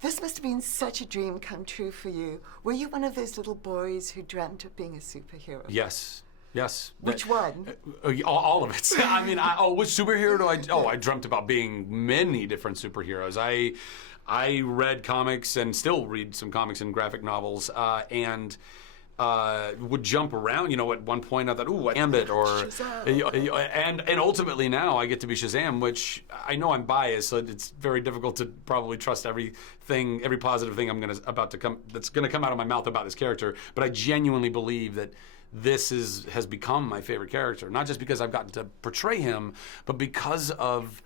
This must have been such a dream come true for you. Were you one of those little boys who dreamt of being a superhero? Yes. Yes. Which one? All of it. I mean, which superhero do I? Oh, I dreamt about being many different superheroes. I read comics and still read some comics and graphic novels, and would jump around. You know, at one point I thought, ooh, Ambit, or and ultimately now I get to be Shazam, which I know I'm biased, so it's very difficult to probably trust every positive thing that's gonna come out of my mouth about this character. But I genuinely believe that this has become my favorite character, not just because I've gotten to portray him, but because of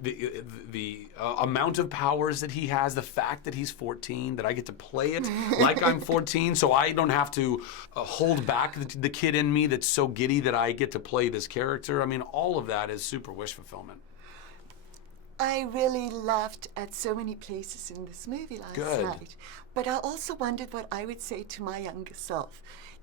the amount of powers that he has, the fact that he's 14, that I get to play it like I'm 14, so I don't have to hold back the kid in me that's so giddy that I get to play this character. I mean, all of that is super wish fulfillment. I really laughed at so many places in this movie last night, but I also wondered what I would say to my younger self.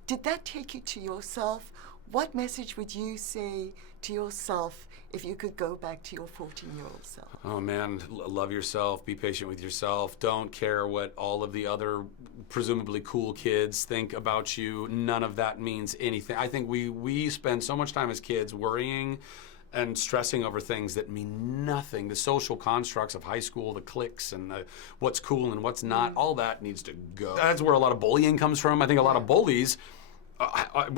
Did that take you to yourself? What message would you say to yourself if you could go back to your 14-year-old self? Oh man, love yourself, be patient with yourself, don't care what all of the other presumably cool kids think about you. None of that means anything. I think we spend so much time as kids worrying and stressing over things that mean nothing. The social constructs of high school, the cliques and what's cool and what's not, all that needs to go. That's where a lot of bullying comes from. I think a lot of bullies,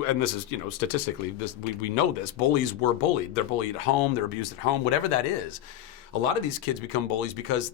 and this is, you know, statistically, we know this, bullies were bullied. They're bullied at home, they're abused at home, whatever that is. A lot of these kids become bullies because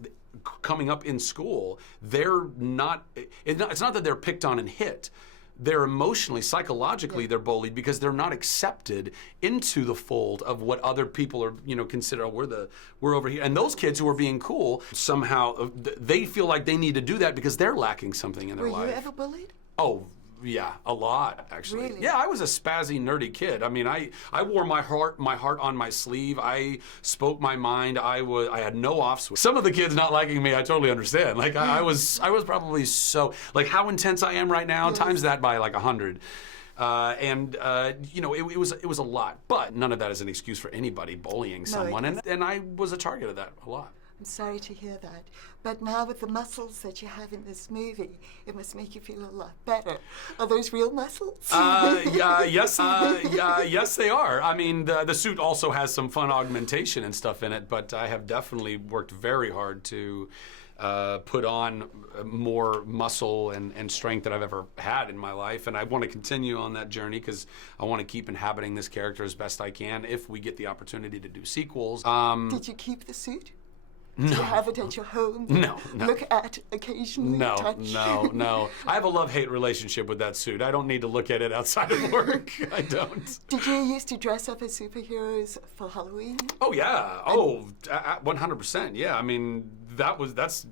coming up in school, it's not that they're picked on and hit. They're emotionally, psychologically, they're bullied because they're not accepted into the fold of what other people are, you know, consider, we're over here. And those kids who are being cool, somehow, they feel like they need to do that because they're lacking something in their life. Were you ever bullied? Oh, yeah, a lot, actually. Really? Yeah, I was a spazzy, nerdy kid. I mean, I wore my heart on my sleeve. I spoke my mind. I had no off switch. Some of the kids not liking me, I totally understand. Like, I was probably so, like, how intense I am right now, times that by like 100. You know, it was a lot. But none of that is an excuse for anybody bullying someone. And I was a target of that a lot. I'm sorry to hear that. But now with the muscles that you have in this movie, it must make you feel a lot better. Are those real muscles? Yes, they are. I mean, the suit also has some fun augmentation and stuff in it, but I have definitely worked very hard to put on more muscle and strength than I've ever had in my life. And I want to continue on that journey because I want to keep inhabiting this character as best I can if we get the opportunity to do sequels. Did you keep the suit? No. Do you have it at your home? No. Look at occasionally? Touch? No. I have a love-hate relationship with that suit. I don't need to look at it outside of work. I don't. Did you used to dress up as superheroes for Halloween? Oh, yeah. 100%. Yeah. I mean, that's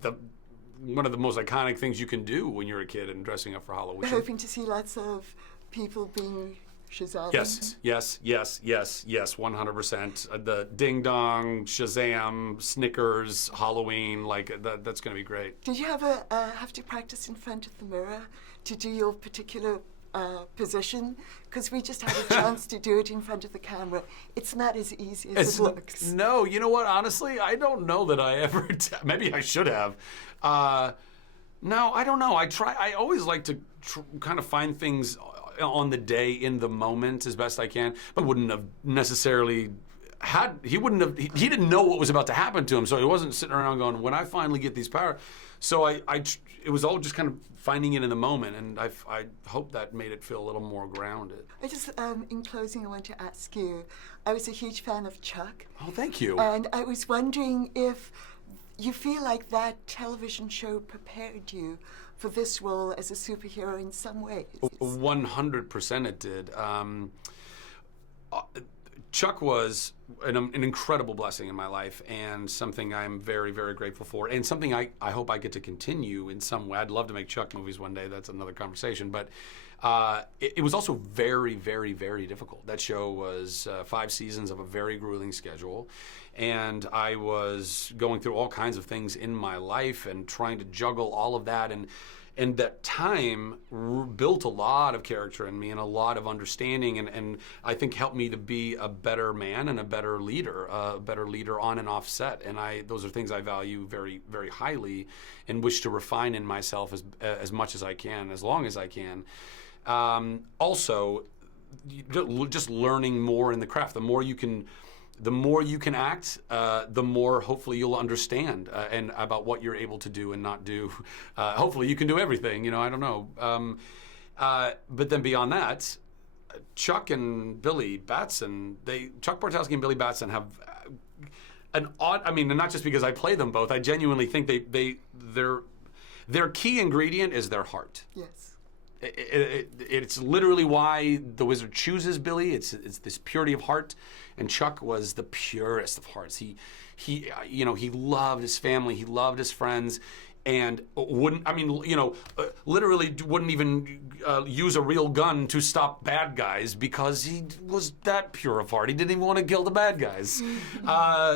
one of the most iconic things you can do when you're a kid and dressing up for Halloween. We're hoping to see lots of people being Shazam. Yes, 100%. The Ding Dong, Shazam, Snickers, Halloween, like that's going to be great. Did you ever have to practice in front of the mirror to do your particular position? Because we just had a chance to do it in front of the camera. It's not as easy as it looks. No, you know what? Honestly, I don't know that I ever. Maybe I should have. No, I don't know. I always like to kind of find things on the day, in the moment, as best I can. But wouldn't have necessarily he didn't know what was about to happen to him, so he wasn't sitting around going, when I finally get these powers. So it was all just kind of finding it in the moment, and I hope that made it feel a little more grounded. I just, in closing, I want to ask you, I was a huge fan of Chuck. Oh, thank you. And I was wondering if you feel like that television show prepared you for this role as a superhero in some ways. 100% it did. Chuck was an incredible blessing in my life, and something I'm very, very grateful for, and something I hope I get to continue in some way. I'd love to make Chuck movies one day. That's another conversation. But it was also very, very, very difficult. That show was 5 seasons of a very grueling schedule, and I was going through all kinds of things in my life and trying to juggle all of that. And that time built a lot of character in me and a lot of understanding, and I think helped me to be a better man and a better leader on and off set. And those are things I value very, very highly and wish to refine in myself as much as I can, as long as I can. Also, just learning more in the craft. The more you can act, the more hopefully you'll understand and about what you're able to do and not do. Hopefully you can do everything. I don't know. But then beyond that, Chuck and Billy Batson, Chuck Bartowski and Billy Batson have an odd. I mean, not just because I play them both. I genuinely think their key ingredient is their heart. Yes. It's literally why the wizard chooses Billy. It's this purity of heart, and Chuck was the purest of hearts. He loved his family, he loved his friends, and literally wouldn't even use a real gun to stop bad guys because he was that pure of heart. He didn't even want to kill the bad guys.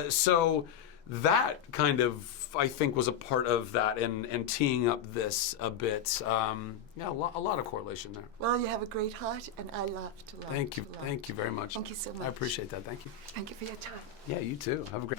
So that kind of, I think, was a part of that and teeing up this a bit. A lot of correlation there. Well, you have a great heart, and I laughed a lot. Thank you. Thank you very much. Thank you so much. I appreciate that. Thank you. Thank you for your time. Yeah, you too. Have a great